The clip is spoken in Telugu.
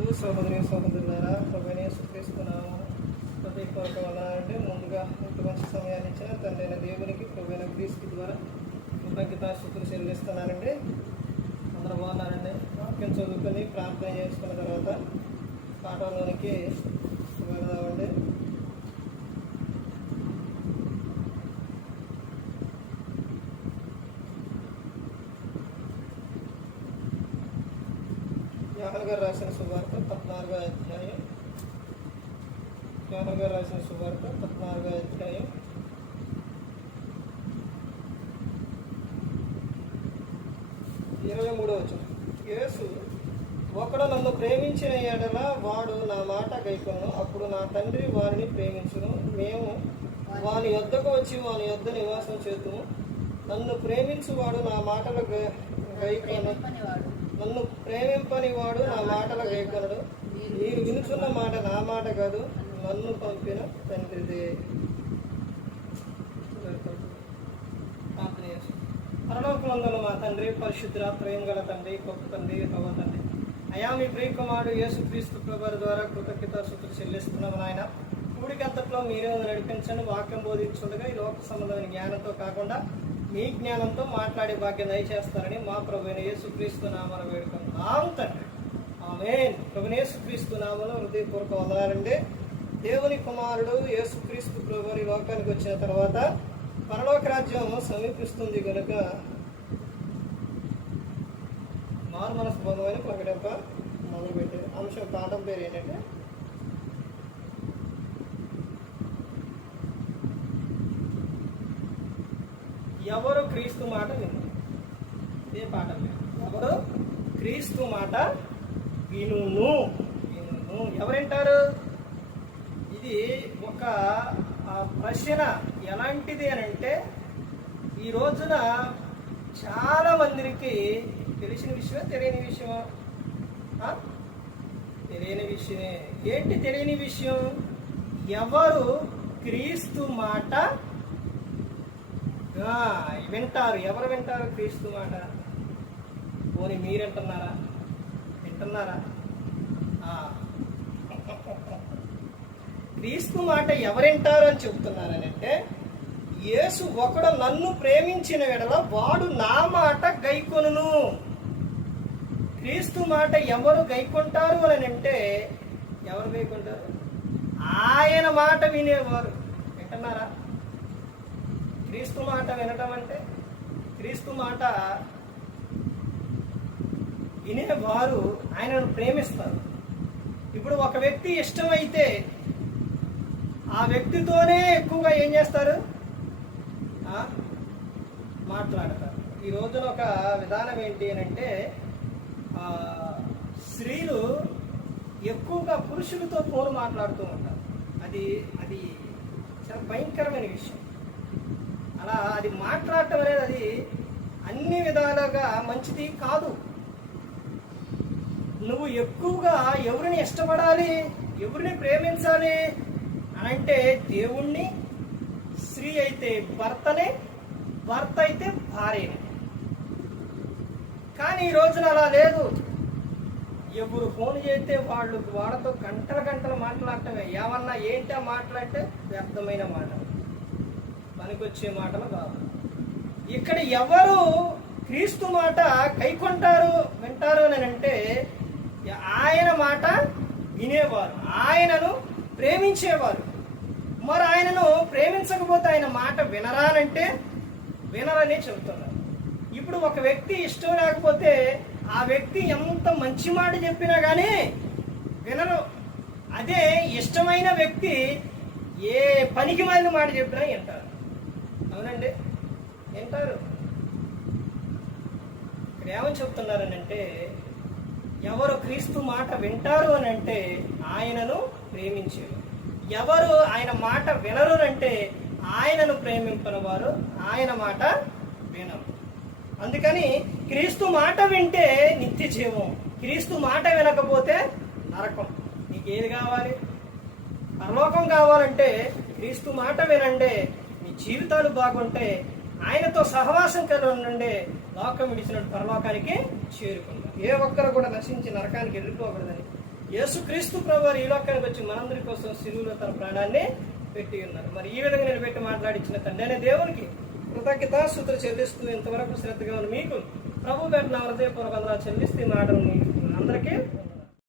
సహోదరి సహోదరులారా, ప్రభువైన యేసుక్రీస్తునామమున హృదయపూర్వక వందనాలండి. ముందుగా ఇంత మంచి సమయాన్ని ఇచ్చిన తండ్రి అయిన దేవునికి ప్రభువైన క్రీస్తు ద్వారా కృతజ్ఞతాస్తుతులు చెల్లిస్తున్నానండి. అందరూ బాగున్నారండి. వాక్యం చదువుకొని ప్రార్థన చేసుకున్న తర్వాత పాఠంలోనికి వెళదామండి. యోహాను గారు రాసిన సువార్త 14వ అధ్యాయం. యోహాను గారు రాసిన సువార్త 14వ అధ్యాయం 23వ వచనం. యేసు, ఒకడు నన్ను ప్రేమించిన ఎడల వాడు నా మాట గైకొనును, అప్పుడు నా తండ్రి వారిని ప్రేమించును, మేము వాని యొద్దకు వచ్చి వాని యొద్ద నివాసం చేతుము. నన్ను ప్రేమించువాడు నా మాటలు గైకొను, నన్ను ప్రేమింపని వాడు నా మాటల గైకొనడు. మీరు వినుచున్న మాట నా మాట కాదు, నన్ను పంపిన తండ్రిదే. పరలోకమందున మా తండ్రి, పరిశుద్ధ ప్రేమ గల తండ్రి, గొప్ప తండ్రి, యెహోవా తండ్రి, అయా మీ ప్రియకుమారుడు యేసుక్రీస్తు ప్రభువు ద్వారా కృతజ్ఞతాస్తుతులు చెల్లిస్తున్నాము నాయన. కూడికంతట్లో మీరే నడిపించండి. వాక్యం బోధించుండగా ఈ లోక సంబంధమైన జ్ఞానంతో కాకుండా మీ జ్ఞానంతో మాట్లాడే భాగ్యం దయచేస్తారని మా ప్రభువైన యేసుక్రీస్తు నామమున వేడుకుంటున్నాం తండ్రి. ఆమేన్. ప్రభువైన యేసుక్రీస్తు నామమున హృదయపూర్వక వందనాలండి. దేవుని కుమారుడు యేసుక్రీస్తు ప్రభువు ఈ లోకానికి వచ్చిన తర్వాత పరలోక రాజ్యం సమీపిస్తుంది కనుక మారు మనసు బంధమైన ప్రకటింప మొదలుపెట్టారు. అంశం పాఠం పేరు ఏంటంటే ఎవరు క్రీస్తు మాట విను. ఇదే పాఠం పేరు. ఎవరు క్రీస్తు మాట వినును. వినును ఎవరింటారు? ఇది ఒక ప్రశ్న ఎలాంటిది అని అంటే, ఈ రోజున చాలా మందికి తెలిసిన విషయమే, తెలియని విషయమా? తెలియని విషయమే. ఏంటి తెలియని విషయం? ఎవరు క్రీస్తు మాట వింటారు? ఎవరు వింటారు క్రీస్తు మాట? పోనీ మీరంటున్నారా? వింటున్నారా? క్రీస్తు మాట ఎవరింటారు అని చెబుతున్నారని అంటే, యేసు, ఒకడు నన్ను ప్రేమించిన ఎడల వాడు నా మాట గైకొనును. క్రీస్తు మాట ఎవరు గైకొంటారు అని అంటే, ఎవరు గైకొంటారు? ఆయన మాట వినేవారు. వింటున్నారా? క్రీస్తు మాట వినటం అంటే, క్రీస్తు మాట వినేవారు ఆయనను ప్రేమిస్తారు. ఇప్పుడు ఒక వ్యక్తి ఇష్టమైతే ఆ వ్యక్తితోనే ఎక్కువగా ఏం చేస్తారు? మాట్లాడతారు. ఈ రోజున ఒక విధానం ఏంటి అని అంటే, స్త్రీలు ఎక్కువగా పురుషులతో ఫోన్ మాట్లాడుతూ ఉంటారు. అది అది చాలా భయంకరమైన విషయం. అలా అది మాట్లాడటం అనేది అది అన్ని విధాలుగా మంచిది కాదు. నువ్వు ఎక్కువగా ఎవరిని ఇష్టపడాలి, ఎవరిని ప్రేమించాలి అనంటే దేవుణ్ణి, స్త్రీ అయితే భర్తనే, భర్త అయితే భార్యని. కానీ ఈ రోజున అలా లేదు. ఎవరు ఫోన్ చేస్తే వాళ్ళతో గంటల గంటలు మాట్లాడటమే. ఏమన్నా ఏంటో మాట్లాడితే వ్యర్థమైన మాటలు, పనికొచ్చే మాటలు కాదు. ఇక్కడ ఎవరు క్రీస్తు మాట కైకొంటారు, వింటారు అని అంటే, ఆయన మాట వినేవారు, ఆయనను ప్రేమించేవారు. మరి ఆయనను ప్రేమించకపోతే ఆయన మాట వినరానంటే వినరని చెబుతున్నారు. ఇప్పుడు ఒక వ్యక్తి ఇష్టం లేకపోతే ఆ వ్యక్తి ఎంత మంచి మాట చెప్పినా కానీ వినరు. అదే ఇష్టమైన వ్యక్తి ఏ పనికి మాలిన మాట చెప్పినా వింటారు. అవునండి, వింటారు. ఇక్కడ ఏమని చెప్తున్నారని అంటే, ఎవరు క్రీస్తు మాట వింటారు అని అంటే ఆయనను ప్రేమించేవారు. ఎవరు ఆయన మాట వినరు అంటే ఆయనను ప్రేమింపని వారు ఆయన మాట వినరు. అందుకని క్రీస్తు మాట వింటే నిత్య జీవం, క్రీస్తు మాట వినకపోతే నరకం. నీకేది కావాలి? పరలోకం కావాలంటే క్రీస్తు మాట వినండి. మీ జీవితాలు బాగుంటే, ఆయనతో సహవాసం కలిగి ఉండండి. లోకం విడిచినట్టు పరలోకానికి చేరుకుందాం. ఏ ఒక్కరు కూడా నశించి నరకానికి వెళ్ళిపోకూడదని యేసుక్రీస్తు ప్రభువారు ఈ లోకానికి వచ్చి మనందరి కోసం సిలువలో తన ప్రాణాన్ని పెట్టి ఉన్నారు. మరి ఈ విధంగా నేను పెట్టి మాట్లాడించిన తండ్రి అనే దేవునికి కృతజ్ఞతాస్తుతులు చెల్లిస్తూ ఇంతవరకు శ్రద్ధగా ఉన్న మీకు ప్రభు పెట్టిన హృదయపూర్వక వందనాలు చెల్లిస్తూ ఈ మాటలు అందరికీ